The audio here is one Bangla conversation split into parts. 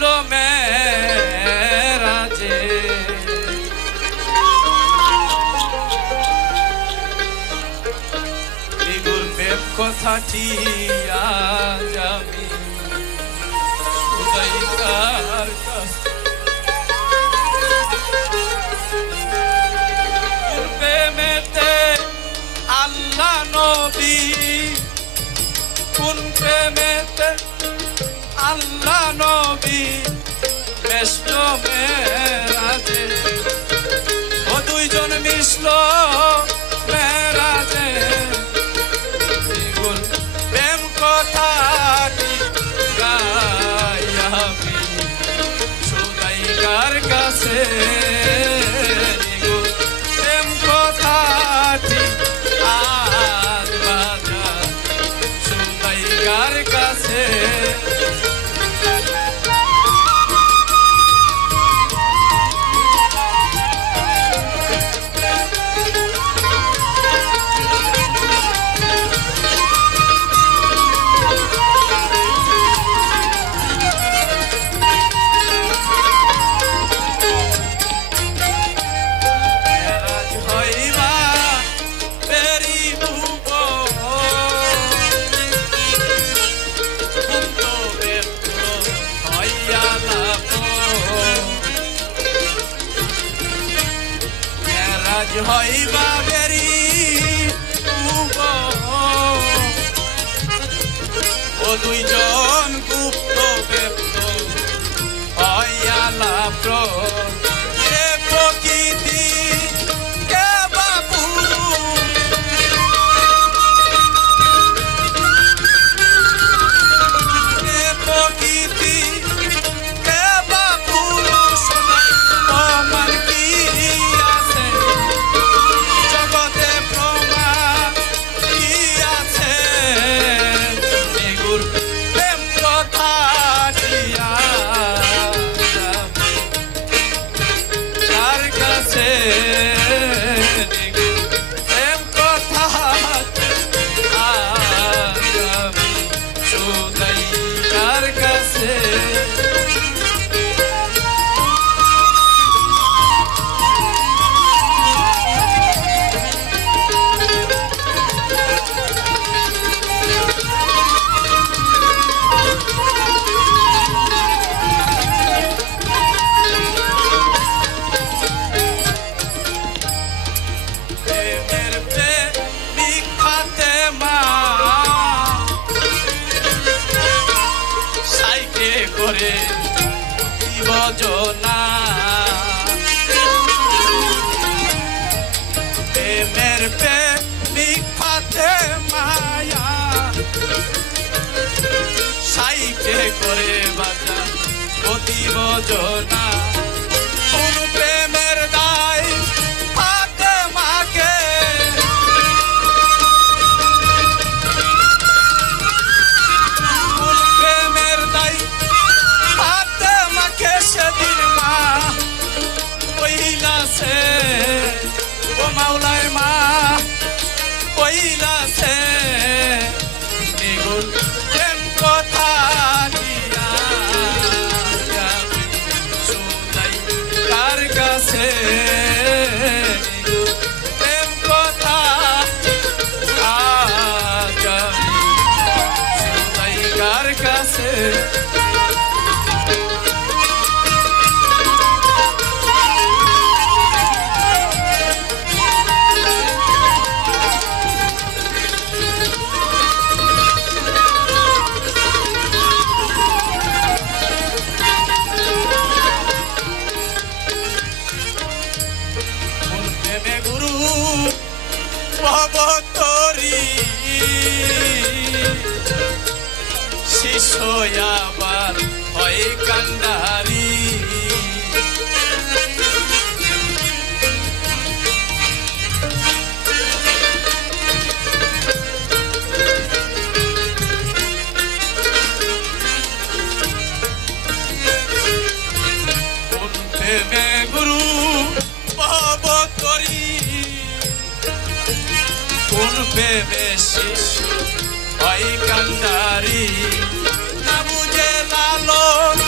বেসলো মেরাজে। নিগুর প্রেম কথাটি আজ আমি খুদাইকার কাছে প্রেমেতে আল্লাহ নবী, কোন প্রেমেতে আল্লাহ নবী বেসলো মেরাজে। ও দুইজন মিশলো মেরাজে। প্রেম কথাটি গাই আমি খুদাইকার কাছে। প্রেম কথাটি আজ বাজা খুদাইকার কাছে। হইবা বেরি ও দুইজন গুপ্ত ব্যক্ত হইয়া লাভ প্রকৃতি কে বা পুরুষ প্রকৃতি কে বা পুরুষ প্রমাণ কি আছে জগতে, প্রমাণ কি আছে নিগুর প্রেম কথাটি কার কাছে। নিগুর প্রেম কথাটি আমি খুদাইকার কাছে। করে বজনা প্রেমের প্রেমিক ফাতে মায়া সাইকে করে বাজা অতি বজনা। কোন প্রেমের দায় ফাতে মাকে সেদিন মা কইলাছে, ও মাওলার মা কইলাছে নিগুর প্রেম কথাটি খুদাইকার কাছে। নিগুর প্রেম কথাটি আজ আমি খুদাইকার কাছে। গুরু ভবতরি শিষ্য আবার হয় কান্ডারি। কোন প্রেমে গুরু ভবতরি কোন প্রেমে শিষ্য হয় কান্ডারি। না বুঝে লালন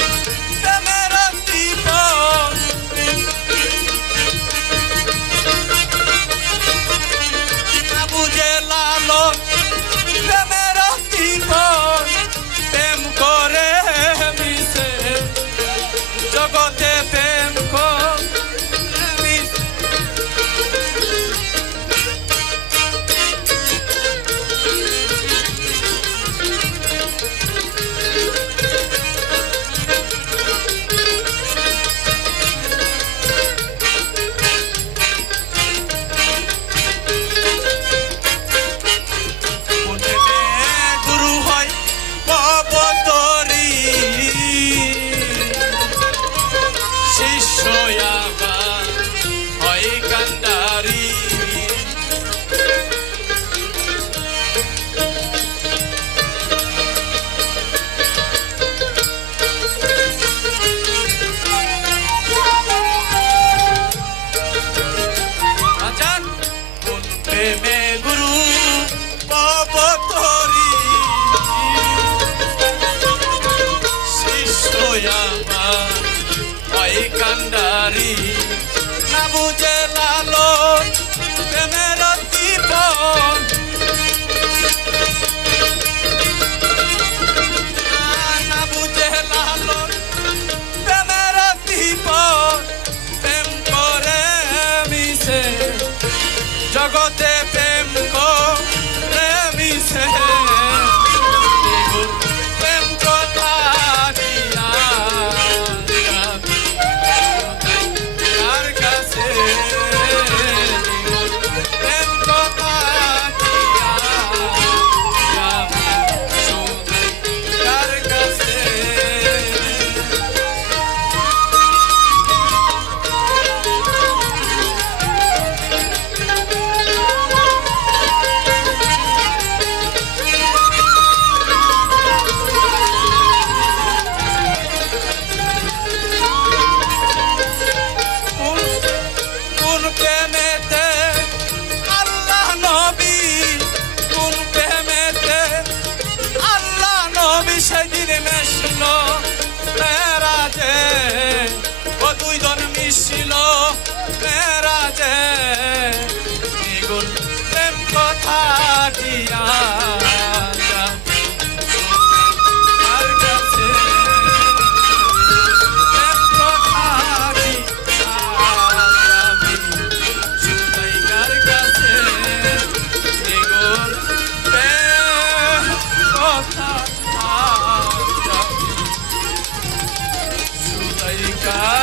নমস্কার।